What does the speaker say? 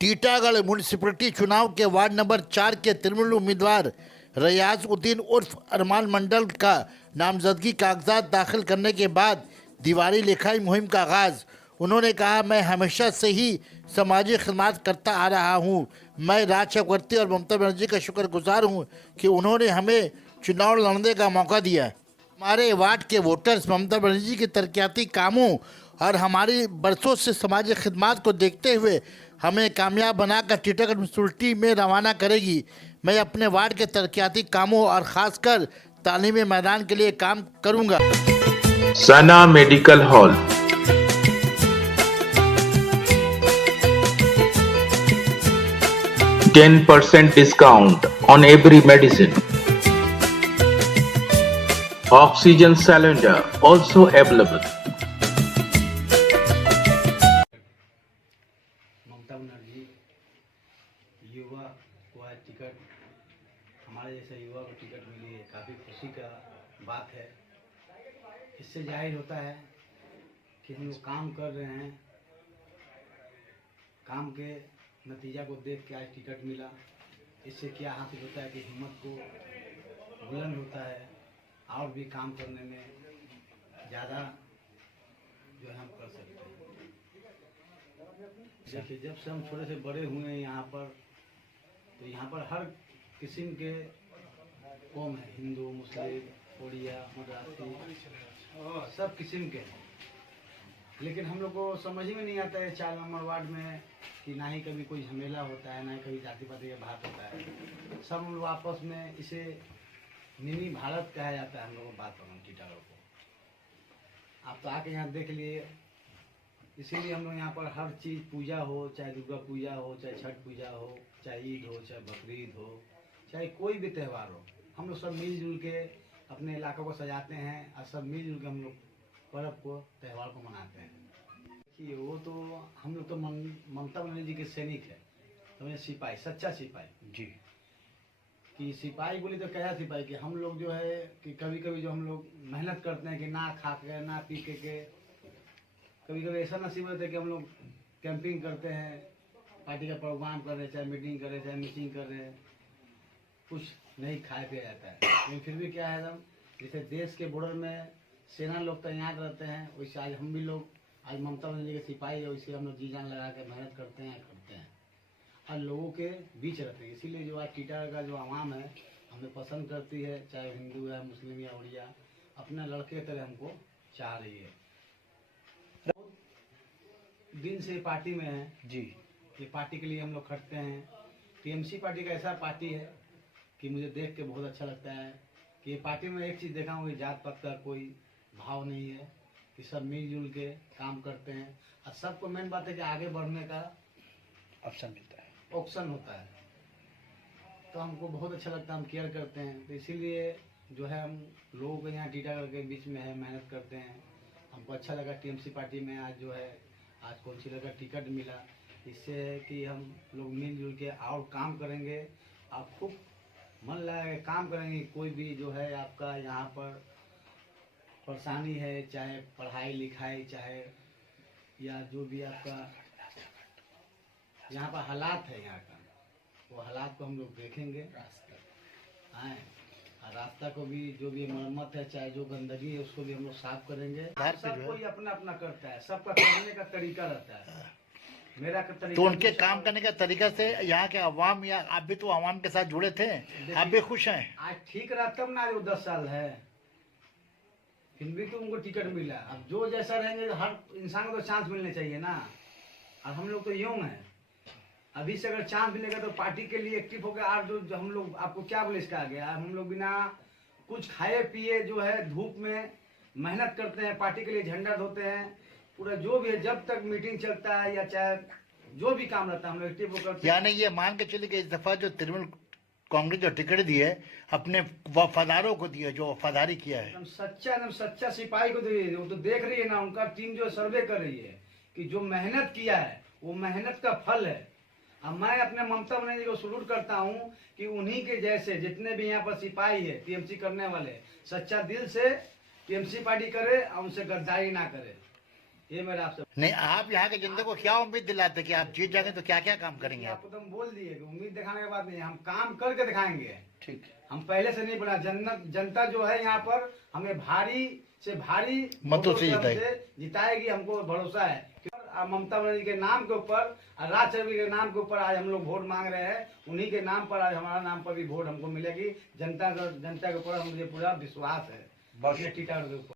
Titagarh municipality चुनाव के ward number 4 के तृणमूल उम्मीदवार रियाज उद्दीन उर्फ अरमान मंडल का नामजदगी कागजात दाखिल करने के बाद दीवारी लिखाई मुहिम का आगाज। उन्होंने कहा, मैं हमेशा से ही समाजी खिदमत करता आ रहा हूं। मैं राज चक्रवर्ती और ममता बनर्जी का शुक्रगुजार हूं कि उन्होंने हमें चुनाव लड़ने का मौका दिया। हमारे वार्ड के वोटर्स ममता बनर्जी के तरक्याती कामों और हमारी बरसों से समाजी खिदमत को देखते हुए हमें कामयाब बनाकर टीटागढ़ म्यूनिसिपैलिटी में रवाना करेगी। मैं अपने वार्ड के तरक्याती कामों और ख़ासकर तालीमी मैदान के लिए काम करूंगा। Sana medical hall, %10 discount on every medicine. Oxygen cylinder also available. Mamata Banerjee युवा को आज टिकट, हमारे जैसे युवा को टिकट मिली है, काफ़ी खुशी का बात है। इससे जाहिर होता है कि हम लोग काम कर रहे हैं, काम के नतीजा को देख के आज टिकट मिला। इससे क्या हासिल होता है कि हिम्मत को बुलंद होता है और भी काम करने में ज़्यादा जो है हम कर सकते हैं। देखिए, जब से हम थोड़े से बड़े हुए हैं यहाँ पर, तो यहाँ पर हर किस्म के कौम है, हिंदू, मुस्लिम, उड़िया, मराठी, सब किस्म के हैं। लेकिन हम लोग को समझ में नहीं आता है 4 नंबर वार्ड में कि ना ही कभी कोई झमेला होता है, ना ही कभी जाति पाति का भाग होता है। सब हम लोग आपस में इसे मिनी भारत कहा जाता है। हम लोग को बात करूँ टीटागढ़ को, आप तो आके यहाँ देख लिए। इसीलिए हम लोग यहाँ पर हर चीज़, पूजा हो, चाहे दुर्गा पूजा हो, चाहे छठ पूजा हो, चाहे ईद हो, चाहे बकरीद हो, चाहे कोई भी त्यौहार हो, हम लोग सब मिलजुल के अपने इलाकों को सजाते हैं और सब मिलजुल के हम लोग पर्व को, त्यौहार को मनाते हैं। देखिए, वो तो हम लोग तो ममता बनर्जी के सैनिक है, तो सिपाही, सच्चा सिपाही जी। कि सिपाही बोली तो क्या सिपाही कि हम लोग जो है कि कभी कभी जो हम लोग मेहनत करते हैं कि ना खा के, ना पी के कभी कभी ऐसा नसीब होता है कि हम लोग कैंपिंग करते हैं, पार्टी का प्रोग्राम कर रहे हैं, चाहे मीटिंग कर रहे हैं, चाहे मीटिंग कर रहे हैं, कुछ नहीं खाया पिया जाता है। लेकिन फिर भी क्या है, हम जैसे देश के बॉर्डर में सेना लोग तैनात रहते हैं, वैसे आज हम भी लोग, आज ममता बनर्जी के सिपाही है, वैसे हम लोग जी जान लगा के मेहनत करते हैं और लोगों के बीच रहते हैं। इसीलिए जो आज टीटागढ़ का जो आवाम है हमें पसंद करती है, चाहे हिंदू है, मुस्लिम या उड़िया, अपना लड़के तरह हमको चाह रही है। दिन से पार्टी में है जी, ये पार्टी के लिए हम लोग खटते हैं। टीएमसी पार्टी का ऐसा पार्टी है कि मुझे देख के बहुत अच्छा लगता है कि ये पार्टी में एक चीज़ देखा हूँ कि जात पात का कोई भाव नहीं है, कि सब मिलजुल के काम करते हैं और सबको मेन बात है कि आगे बढ़ने का ऑप्शन मिलता है, ऑप्शन होता है। तो हमको बहुत अच्छा लगता है, हम केयर करते हैं। तो इसीलिए जो है हम लोगों को यहाँ टीटागढ़ के बीच में है, मेहनत करते हैं। हमको अच्छा लगा टीएमसी पार्टी में आज जो है, आज कौन सी लगा टिकट मिला। इससे है कि हम लोग मिलजुल के और काम करेंगे, आप खूब मन लगा के काम करेंगे। कोई भी जो है आपका यहाँ पर परेशानी है, चाहे पढ़ाई लिखाई, चाहे या जो भी आपका यहाँ पर हालात है यहाँ का, वो हालात को हम लोग देखेंगे आए, और रास्ता को भी जो भी मरम्मत है, चाहे जो गंदगी है, उसको भी हम लोग साफ करेंगे। सब कोई अपना अपना करता है, सबका करने का तरीका रहता है। मेरा का तरीका तो उनके काम करने का तरीका से यहाँ के अवाम, या आप भी तो अवाम के साथ जुड़े थे, आप भी खुश हैं? आज ठीक रहा तब ना, जो 10 साल है, फिर भी तो उनको टिकट मिला। अब जो जैसा रहेंगे, हर इंसान को तो चांस मिलने चाहिए ना। और हम लोग तो यूं हैं, अभी से अगर चांस मिलेगा तो पार्टी के लिए एक्टिव हो गया। और जो हम लोग, आपको क्या बोले इसका आगे, हम लोग बिना कुछ खाए पिए जो है धूप में मेहनत करते हैं, पार्टी के लिए झंडा धोते हैं, पूरा जो भी है, जब तक मीटिंग चलता है या चाहे जो भी काम रहता है हम लोग एक्टिव करते हैं। यानी ये मान के चलिए कि इस दफा जो तृणमूल कांग्रेस जो टिकट दी है, अपने वफादारों को दी है, जो वफादारी किया है, एकदम सच्चा सिपाही को दी है। वो तो देख रही है ना, उनका टीम जो सर्वे कर रही है कि जो मेहनत किया है वो मेहनत का फल है। अब मैं अपने ममता बनर्जी को सलूट करता हूँ कि उन्हीं के जैसे जितने भी यहाँ पर सिपाही है, टीएमसी करने वाले, सच्चा दिल से टीएमसी पार्टी करे और उनसे गद्दारी ना करे। ये मेरा आपसे नहीं, आप यहाँ के जनता को क्या उम्मीद दिलाते कि आप जीत जाएंगे तो क्या क्या काम करेंगे आप? आपको तो हम बोल दिए कि उम्मीद दिखाने के बाद नहीं, हम काम करके दिखाएंगे। ठीक, हम पहले से नहीं बना, जनता जो है यहाँ पर हमें भारी से भारी मतों से वोटों जिताएगी, हमको भरोसा है। ममता बनर्जी के नाम के ऊपर और राज चौधरी के नाम के ऊपर आज हम लोग वोट मांग रहे हैं। उन्हीं के नाम पर आज हमारा नाम पर भी वोट हमको मिलेगी। जनता के ऊपर मुझे पूरा विश्वास है, टीटा के ऊपर।